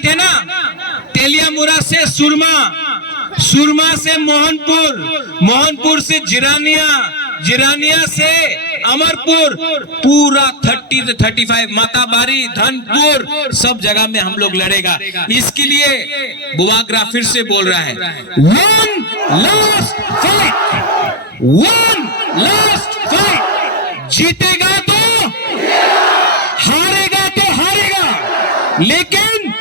Flight है ना, तेलियामुरा से सुरमा, सुरमा से मोहनपुर, मोहनपुर से जिरानिया, जिरानिया से अमरपुर, पूरा 30 से 35 माताबारी, धनपुर, सब जगह में हम लोग लड़ेगा। इसके लिए बुआग्रा फिर से बोल रहा है, one last fight, one last fight. जीतेगा तो हारेगा तो हारेगा, लेकिन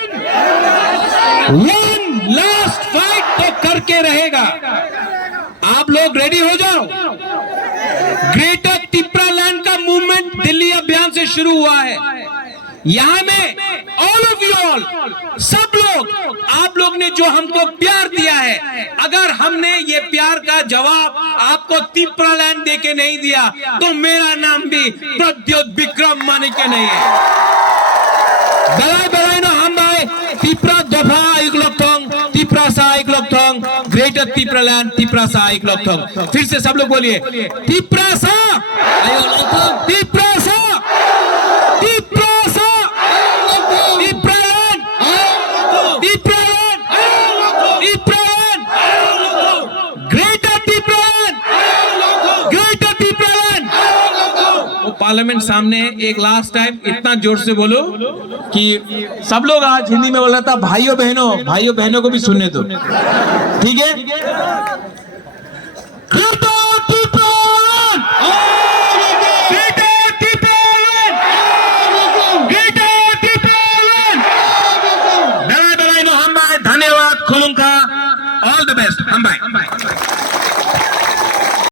वन लास्ट फाइट तो करके रहेगा। आप लोग रेडी हो जाओ। ग्रेटर तिप्रालैंड का मूवमेंट दिल्ली अभियान से शुरू हुआ है। यहां में ऑल ऑफ यू ऑल, सब लोग, आप लोग ने जो हमको प्यार दिया है, अगर हमने ये प्यार का जवाब आपको तिप्रालैंड देके नहीं दिया तो मेरा नाम भी प्रद्योत विक्रम मानिके नहीं है। बराई बराई ना हम भाई तिप्रा दफा एक लोग तिप्रा सा एक लोग ग्रेटर तिप्रालैंड, तिप्रा सा एक लोग। फिर से सब लोग बोलिए, तिप्रा सा, तिप्रा सा, तिप्रा सा, तिप्रालैंड, तिप्रालैंड, तिप्रालैंड, ग्रेटर तिप्रालैंड, ग्रेटर तिप्रालैंड। वो पार्लियामेंट सामने एक लास्ट टाइम इतना जोर से बोलो कि सब लोग आज हिंदी में बोल रहा था, भाइयों बहनों, भाइयों बहनों को भी सुनने दो, ठीक है? Greater Tipraland, greater Tipraland, greater Tipraland. धन्यवाद, खुलुंका, ऑल द बेस्ट, हम भाई।